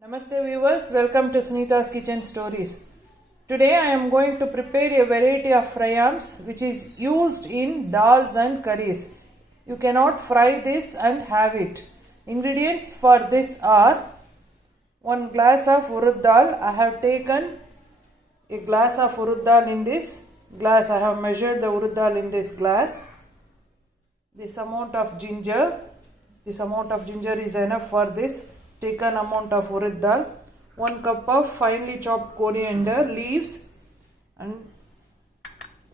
Namaste viewers, welcome to Sunita's Kitchen Stories. Today I am going to prepare a variety of fryams which is used in dals and curries. You cannot fry this and have it. Ingredients for this are 1 glass of urud dal. I have taken a glass of urud dal in this glass. I have measured the urud dal in this glass. This amount of ginger. This amount of ginger is enough for this taken amount of urud dal. 1 cup of finely chopped coriander leaves and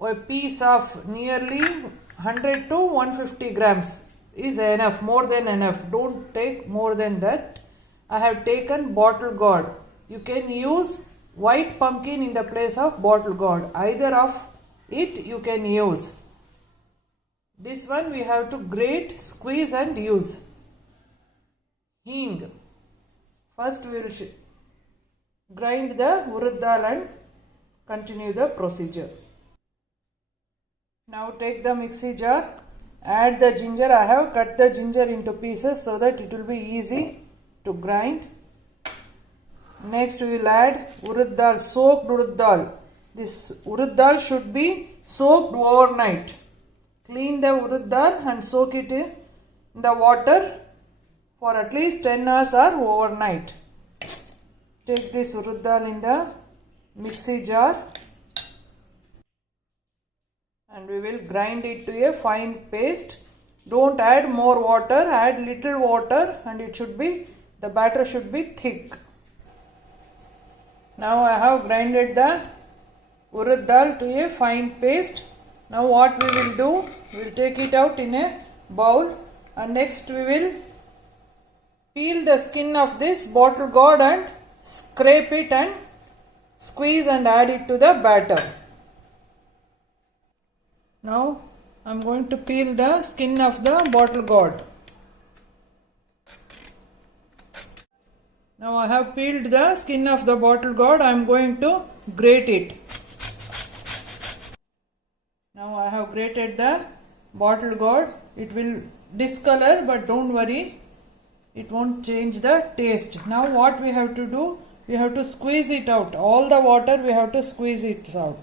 a piece of nearly 100 to 150 grams is enough, more than enough. Don't take more than that. I have taken bottle gourd. You can use white pumpkin in the place of bottle gourd. Either of it you can use. This one we have to grate, squeeze and use. Hing. First we will grind the urud dal and continue the procedure. Now take the mixie jar, add the ginger. I have cut the ginger into pieces so that it will be easy to grind. Next we will add urud dal, soaked urud dal. This urud dal should be soaked overnight. Clean the urud dal and soak it in the water for at least 10 hours or overnight. Take this urud dal in the mixie jar and we will grind it to a fine paste. Don't add more water, add little water and the batter should be thick. Now I have grinded the urud dal to a fine paste. Now what we will do, we will take it out in a bowl and next we will peel the skin of this bottle gourd and scrape it and squeeze and add it to the batter. Now I am going to peel the skin of the bottle gourd. Now I have peeled the skin of the bottle gourd. I am going to grate it. Now I have grated the bottle gourd. It will discolor, but don't worry, it won't change the taste. Now what we have to do, we have to squeeze it out. All the water we have to squeeze it out.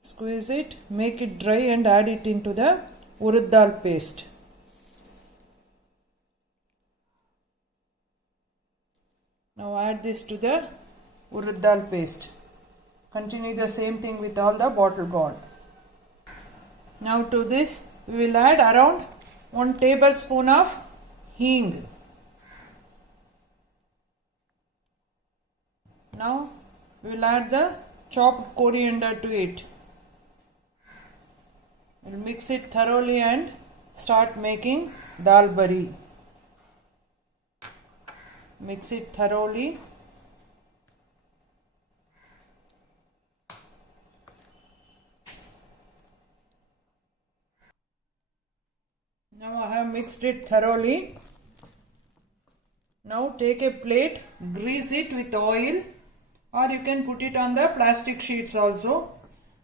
Squeeze it, make it dry and add it into the urud dal paste. Now add this to the urud dal paste. Continue the same thing with all the bottle gourd. Now to this we will add around 1 tablespoon of hing. Now we will add the chopped coriander to it. We will mix it thoroughly and start making dal bari. Mix it thoroughly. Now I have mixed it thoroughly. Now take a plate, grease it with oil or you can put it on the plastic sheets also.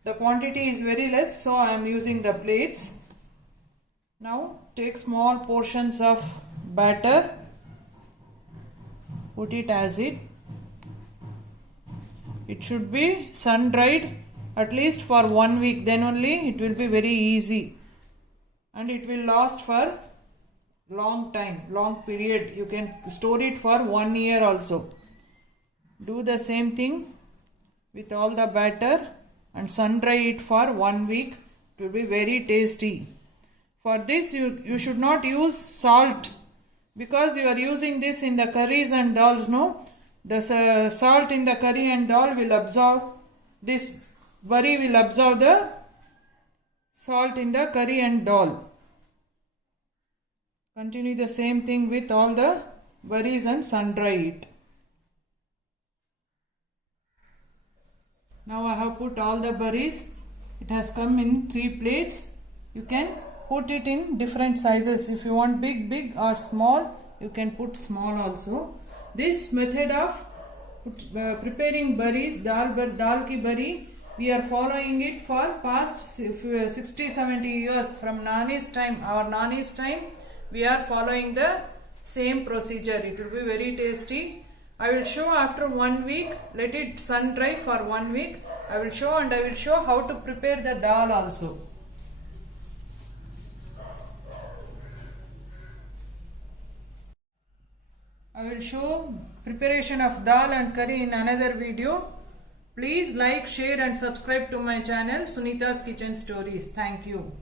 The quantity is very less, so I am using the plates. Now take small portions of batter, put it as it. It should be sun dried at least for 1 week, then only it will be very easy and it will last for long time, long period. You can store it for 1 year also. Do the same thing with all the batter and sun dry it for 1 week. It will be very tasty. For this you should not use salt because you are using this in the curries and dals. No, the salt in the curry and dal will absorb, this bari will absorb the salt in the curry and dal. Continue the same thing with all the baris and sun dry it. Now I have put all the baris. It has come in 3 plates. You can put it in different sizes. If you want big or small, you can put small also. This method of preparing baris, dal ki bari, we are following it for past 60-70 years from Nani's time. Our Nani's time we are following the Same procedure, it will be very tasty. I will show after 1 week. Let it sun dry for 1 week. I will show, and I will show how to prepare the dal also. I will show preparation of dal and curry in another video. Please like, share and subscribe to my channel Sunita's Kitchen Stories. Thank you.